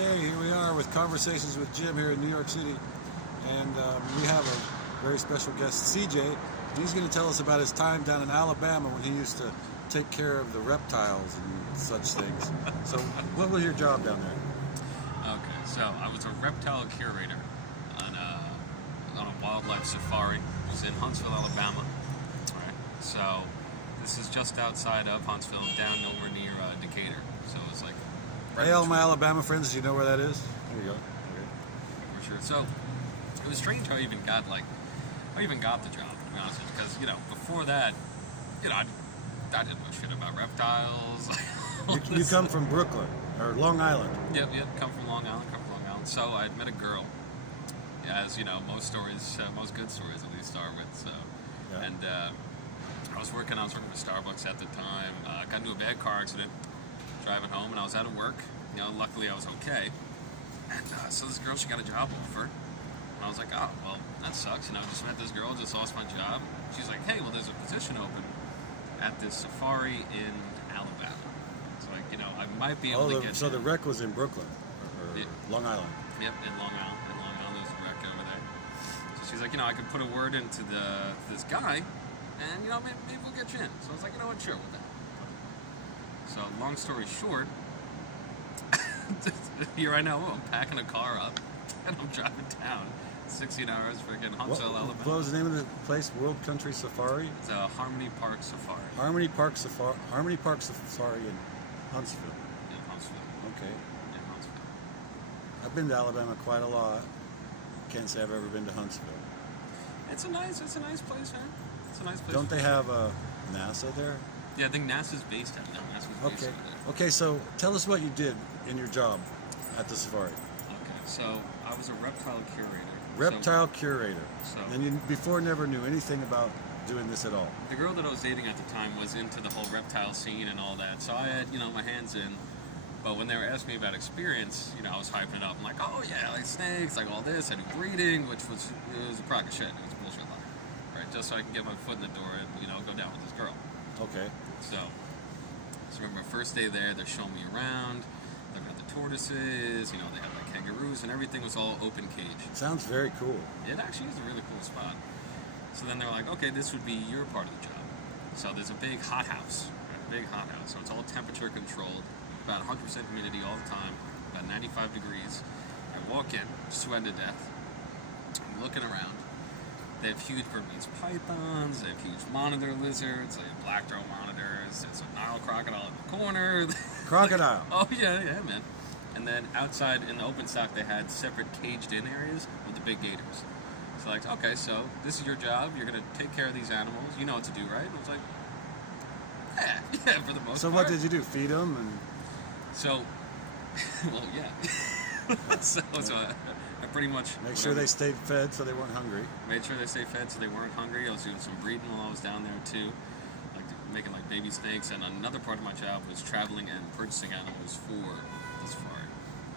Okay, here we are with Conversations with Jim here in New York City. And we have a very special guest, CJ. He's going to tell us about his time down in Alabama when he used to take care of the reptiles and such things. So what was your job down there? Okay, so I was a reptile curator on a wildlife safari. It was in Huntsville, Alabama. Right. So this is just outside of Huntsville, down over near Decatur. So it's like... Hey, all my Alabama friends, do you know where that is? There you go. Okay. For sure. So it was strange how I even got the job, to be honest with you, because, before that, I didn't know shit about reptiles. You come from Brooklyn, or Long Island. Yep, come from Long Island. So I met a girl, as most good stories at least start with. So, yeah. And I was working with Starbucks at the time. Got into a bad car accident driving home, and I was out of work. Luckily I was okay. And so this girl, she got a job offer. And I was like, oh, well, that sucks. Just met this girl, just lost my job. She's like, hey, well, there's a position open at this safari in Alabama. So, I might be able to get. So the wreck was in Brooklyn, or Long Island. Yep, in Long Island. There's a wreck over there. So she's like, I could put a word into this guy, and maybe we'll get you in. So I was like, what, sure with that. So long story short, here I know I'm packing a car up, and I'm driving down 16 hours freaking Huntsville, Alabama. What was the name of the place? World Country Safari? It's a Harmony Park Safari. Harmony Park Safari in Huntsville. In Huntsville. Okay. In Huntsville. I've been to Alabama quite a lot. Can't say I've ever been to Huntsville. It's a nice place, man. It's a nice place. Don't they have NASA there? Yeah, I think NASA's based at there. Okay. Okay, so tell us what you did in your job at the safari. Okay, so I was a reptile curator. Reptile curator. So, and you before never knew anything about doing this at all. The girl that I was dating at the time was into the whole reptile scene and all that, so I had, my hands in. But when they were asking me about experience, I was hyping it up. I'm like, oh yeah, like snakes, like all this. I do breeding, which was a crock of shit. It was bullshit lie, right? Just so I can get my foot in the door and go down with this girl. Okay. So remember, first day there, they're showing me around. They've got the tortoises. They have like kangaroos, and everything was all open cage. Sounds very cool. It actually is a really cool spot. So then they're like, okay, this would be your part of the job. So there's a big hothouse, right? A big hothouse. So it's all temperature controlled, about 100% humidity all the time, about 95 degrees. I walk in, sweating to death. I'm looking around. They have huge Burmese pythons. They have huge monitor lizards. They have black throat monitors. There's a Nile crocodile in the corner. Crocodile. Oh yeah, man. And then outside in the open stock, they had separate caged-in areas with the big gators. So like, okay, so this is your job. You're gonna take care of these animals. You know what to do, right? And I was like, yeah, for the most part. So what did you do? Feed them and? So, well, yeah. so I pretty much make sure they stayed fed so they weren't hungry. Made sure they stayed fed so they weren't hungry. I was doing some breeding while I was down there too, like making like baby snakes. And another part of my job was traveling and purchasing animals for the safari,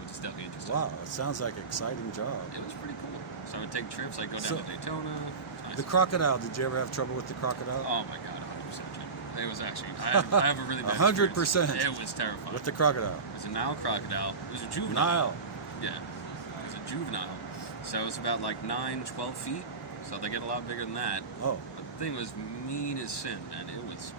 which is definitely interesting. Wow, it sounds like an exciting job. It was pretty cool. So I would take trips, like go down to Daytona. Nice. The crocodile. Did you ever have trouble with the crocodile? Oh my god, 100%. It was actually. I have a really bad 100%. It was terrifying. With the crocodile. It was a Nile crocodile. It was a juvenile. Nile. Yeah. It was a juvenile. So it was about like 9, 12 feet. So they get a lot bigger than that. Oh. But the thing was mean as sin, man. It was...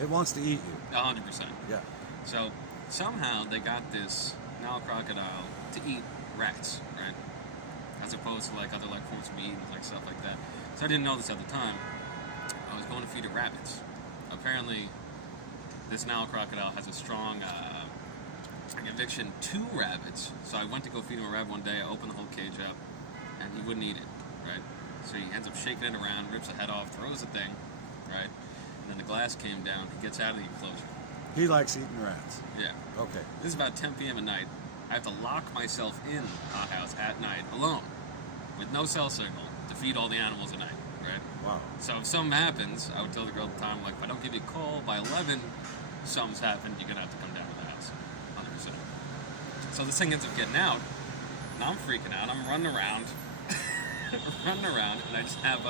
It wants to eat you. 100%. Yeah. So somehow they got this Nile crocodile to eat rats, right? As opposed to like other like forms of meat and like stuff like that. So I didn't know this at the time. I was going to feed it rabbits. Apparently, this Nile crocodile has a strong addiction to rabbits. So I went to go feed him a rabbit one day. I opened the whole cage up, and he wouldn't eat it, right? So he ends up shaking it around, rips the head off, throws the thing, right? And then the glass came down. He gets out of the enclosure. He likes eating rats. Yeah. Okay. This is about 10 p.m. at night. I have to lock myself in the hothouse at night alone, with no cell signal, to feed all the animals at night, right? Wow. So if something happens, I would tell the girl at the time, like, if I don't give you a call by 11, something's happened, you're going to have to come down to the house. 100%. So this thing ends up getting out, and I'm freaking out. I'm running around, and I just have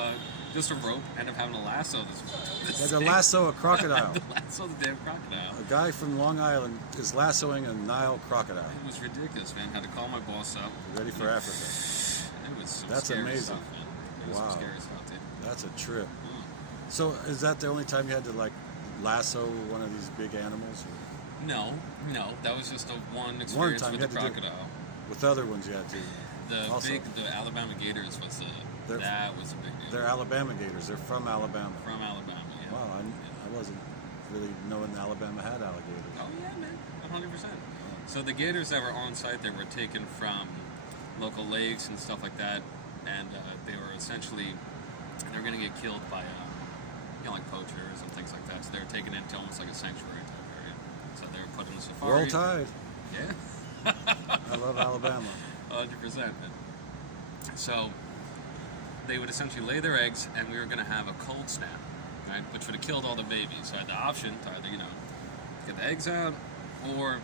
just a rope. Ended up having to lasso this. Had to lasso a crocodile. To lasso the damn crocodile. A guy from Long Island is lassoing a Nile crocodile. It was ridiculous, man. Had to call my boss up. Ready for Africa. It was some That's scary amazing. stuff, man. It was some scary stuff, dude. That's a trip. So is that the only time you had to like lasso one of these big animals? Or? No. That was just a one experience time with you the had to do it. crocodile. With other ones you had to. The Alabama Gators was that was a big deal. They're Alabama Gators. They're from Alabama. From Alabama, yeah. Wow, I wasn't really knowing Alabama had alligators. Oh yeah, man, 100%. So the gators that were on site, they were taken from local lakes and stuff like that, and they were essentially going to get killed by like poachers and things like that. So they were taken into almost like a sanctuary type area. So they were put in a safari. Roll Tide. Yeah. I love Alabama. 100%. Man. So they would essentially lay their eggs, and we were going to have a cold snap, right, which would have killed all the babies. So I had the option to either, get the eggs out, or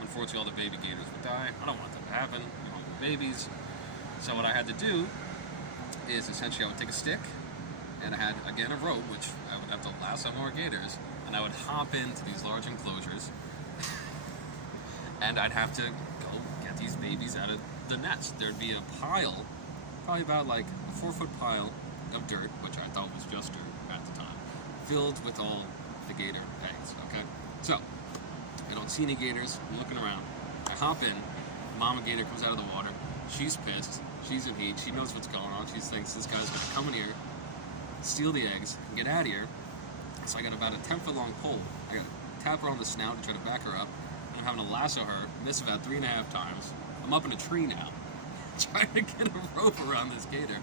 unfortunately all the baby gators would die. I don't want that to happen. I don't want the babies. So what I had to do is essentially I would take a stick, and I had, again, a rope, which I would have to lasso more gators, and I would hop into these large enclosures, and I'd have to go get these babies out of the nest. There'd be a pile, probably about like a 4-foot pile of dirt, which I thought was just dirt at the time, filled with all the gator eggs, okay? So, I don't see any gators. I'm looking around. I hop in. Mama gator comes out of the water. She's pissed. She's in heat. She knows what's going on. She thinks this guy's going to come in here, steal the eggs, and get out of here. So I got about a 10-foot long pole. I got to tap her on the snout to try to back her up. And I'm having to lasso her. Miss about 3.5 times. I'm up in a tree now, trying to get a rope around this gator.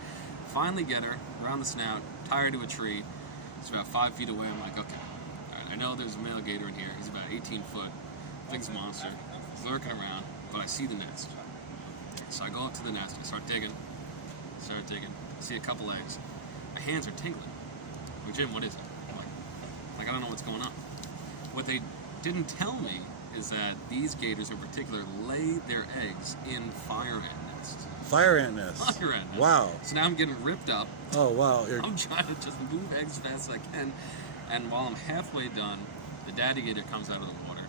Finally get her around the snout, tie her to a tree. It's about 5 feet away. I'm like, okay. All right, I know there's a male gator in here. He's about 18 foot. Big monster. He's lurking around, but I see the nest. So I go up to the nest. I start digging. I see a couple eggs. My hands are tingling. I'm like, Jim, what is it? I'm like, I don't know what's going on. What they didn't tell me is that these gators in particular lay their eggs in fire ant nests. Fire ant nests? Fire ant nests. Wow. So now I'm getting ripped up. Oh, wow. I'm trying to just move eggs as fast as I can. And while I'm halfway done, the daddy gator comes out of the water.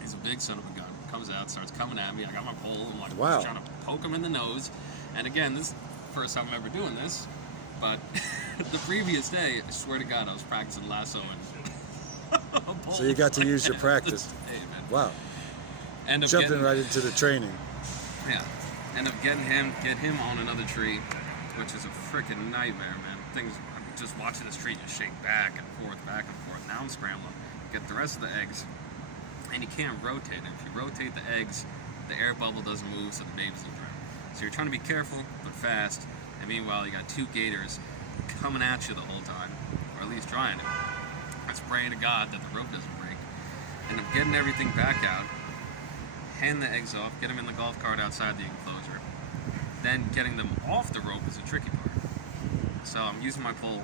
He's a big son of a gun. Comes out, starts coming at me. I got my pole. I'm like, wow. Trying to poke him in the nose. And again, this is the first time I'm ever doing this. But the previous day, I swear to God, I was practicing lassoing. So you got to use your practice. Hey, man. Wow. Jumping right into the training. Yeah. End up get him on another tree, which is a freaking nightmare, man. I'm just watching this tree just shake back and forth. Now I'm scrambling. Get the rest of the eggs. And you can't rotate it. If you rotate the eggs, the air bubble doesn't move, so the babies will drown. So you're trying to be careful, but fast. And meanwhile, you got 2 gators coming at you the whole time, or at least trying to. I pray to God that the rope doesn't break. And I'm getting everything back out, hand the eggs off, get them in the golf cart outside the enclosure. Then getting them off the rope is a tricky part. So I'm using my pole,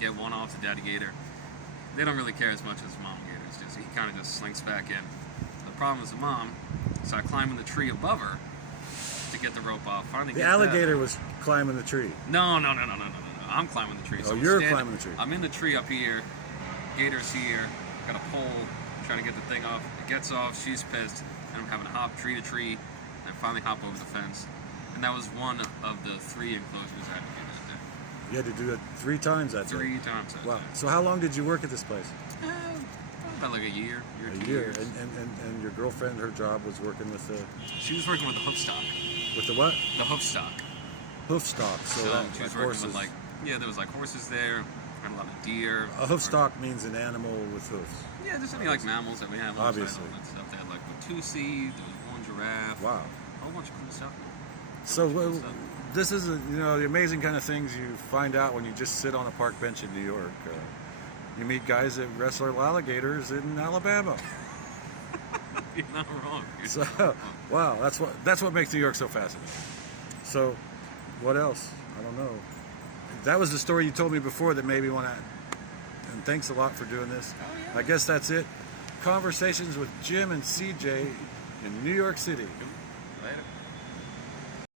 get one off the daddy gator. They don't really care as much as mom gators do, so he kind of just slinks back in. The problem is the mom, so I climb in the tree above her to get the rope off. Finally, the alligator was climbing the tree. No. I'm climbing the tree. Oh, you're climbing the tree. I'm in the tree up here. Gator's here. Got a pole. Trying to get the thing off. It gets off. She's pissed. And I'm having to hop tree to tree. And finally hop over the fence. And that was one of the 3 enclosures I had to do that day. You had to do it 3 times that day? 3 times that wow. day. So how long did you work at this place? About like a year. A year. And your girlfriend, her job was working with the... She was working with the hoof stock. With the what? The hoof stock. Hoof stock. So that, she was like working horses. with like... Yeah, there was like horses there. Had a lot of deer. A hoof stock means an animal with hoofs. Yeah, just any like mammals that we have. Obviously. All that stuff. They had like Watusi, there was one giraffe. Wow. A whole bunch of cool stuff. So this is the amazing kind of things you find out when you just sit on a park bench in New York. You meet guys that wrestle alligators in Alabama. You're not wrong. So, wow, that's what makes New York so fascinating. So, what else? I don't know. That was the story you told me before that made me want to. And thanks a lot for doing this. Oh, yeah. I guess that's it. Conversations with Jim and CJ in New York City.